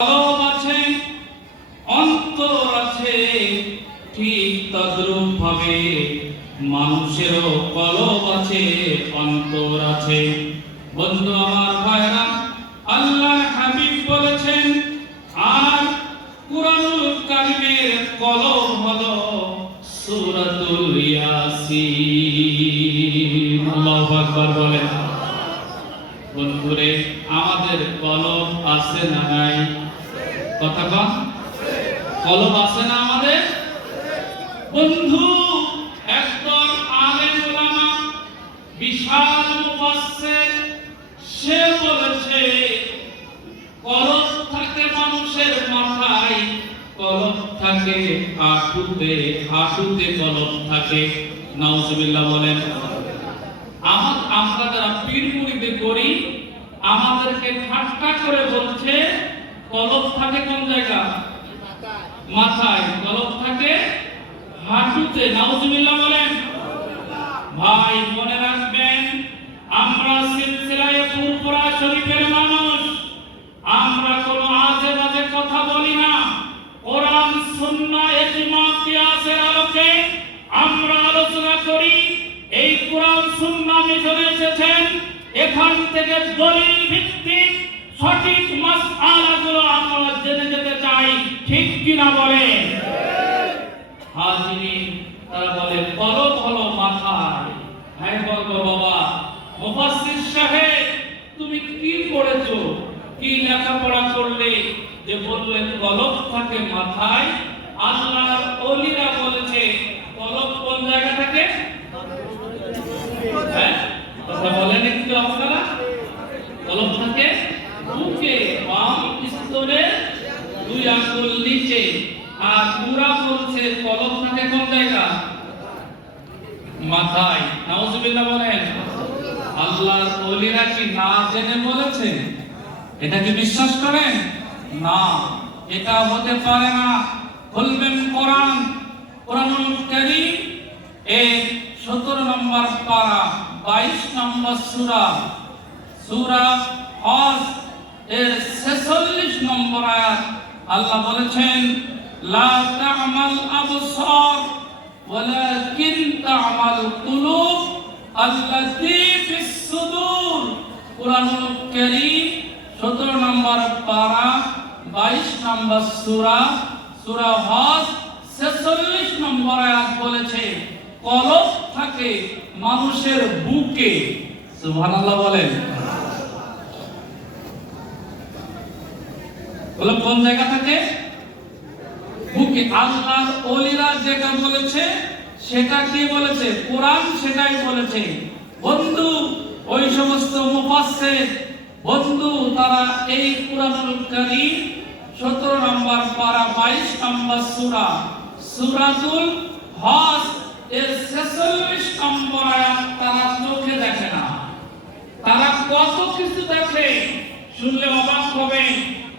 কলব আছে, অন্তর আছে, ঠিক তদ্রূপ ভাবে মানুষেরও কলব আছে, অন্তর আছে। বন্ধু আমার ভাইরা, আল্লাহর হাবিব বলেছেন, আর কুরআনুল কারীমের কলব হলো সূরাতুল ইয়াসিন। আল্লাহু আকবার বলেন। বন্ধুরে, আমাদের কলব আছে না নাই? কথা কন, কলব আছে না আমাদের? বন্ধু, একদল আলেম উলামা, বিশাল মুফাসসির, সে বলেছে কলব থাকে মানুষের মাথায়, কলব থাকে হাঁটুতে, হাঁটুতে কলব থাকে। নাউজুবিল্লাহ বলেন। আমরা যারা পীর মুরিদি করি, আমাদেরকে ঠাট্টা করে বলছে কলব থাকে কোন জায়গা? মাথায়। কলব থাকে হাঁটুতে। নাউজুবিল্লাহ বলেন। ভাই মনে রাখবেন, আমরা সিলসিলায়ে ফুরফুরা শরীফের মানুষ, আমরা কোনো আজে বাজে কথা বলি না। কোরআন সুন্নাহ ইজমা কিয়াসের আলোকে আমরা আলোচনা করি। এই কোরআন সুন্নাহ মিশনে এসেছেন, এখান থেকে দলিল ভিত্তিক সঠিক মাসআলাগুলো আমরা জেনে যেতে চাই, ঠিক কিনা বলেন? হাজিরিন, তারা বলে কলব হলো মাথায়। হ্যাঁ বলবো বাবা, মুফাসসির সাহেব তুমি কি পড়েছো, কি লেখাপড়া করলে যে বললে কলব থাকে মাথায়? আল্লাহর ওলিরা বলেছে কলব কোন জায়গা থাকে? কথা বলেন একটু আপনারা। কলব থাকে বুকে, বাম স্তরে, দুই আঙ্গুল নিচে। আর পুরা বলছে কলব থাকে কোন জায়গা? মাথায়। নাউজুবিল্লাহ বলেন। আল্লাহর ওলিরা কি না জেনে বলেছে? এটা কি বিশ্বাস করেন? না, এটা হতে পারে না। বলবেন কোরআন, কোরআনুল কারীম এর 17 নম্বর পারা, 22 নম্বর সূরা, সূরা হজ এর 46 নম্বর আয়াত। আল্লাহ বলেছেন, লা তা'মাল আবসার ওয়ালাকিন তা'মাল কুলুব আল্লাতী ফিস সুদূর। কুরআনুল কারীম 17 নম্বর পারা, 22 নম্বর সূরা, সূরা হজ 46 নম্বর আয়াত বলেছে কলব থাকে মানুষের বুকে। সুবহানাল্লাহ বলেন। কলব কোন জায়গা থাকে? বুকে। আল্লাহর ওলিরা যেটা বলেছে সেটা কি বলেছে? কোরআন সেটাই বলেছে। বন্ধু, ওই সমস্ত মুফাসসির বন্ধু, তারা এই কুরআনুল কারীম 17 নম্বর পারা, 22 নম্বর সূরা, সূরাতুল হজ এর 46 নম্বর আয়াত তারা চোখে দেখে না। তারা কত কিছু দেখে, শুনলে অবাক হবেন।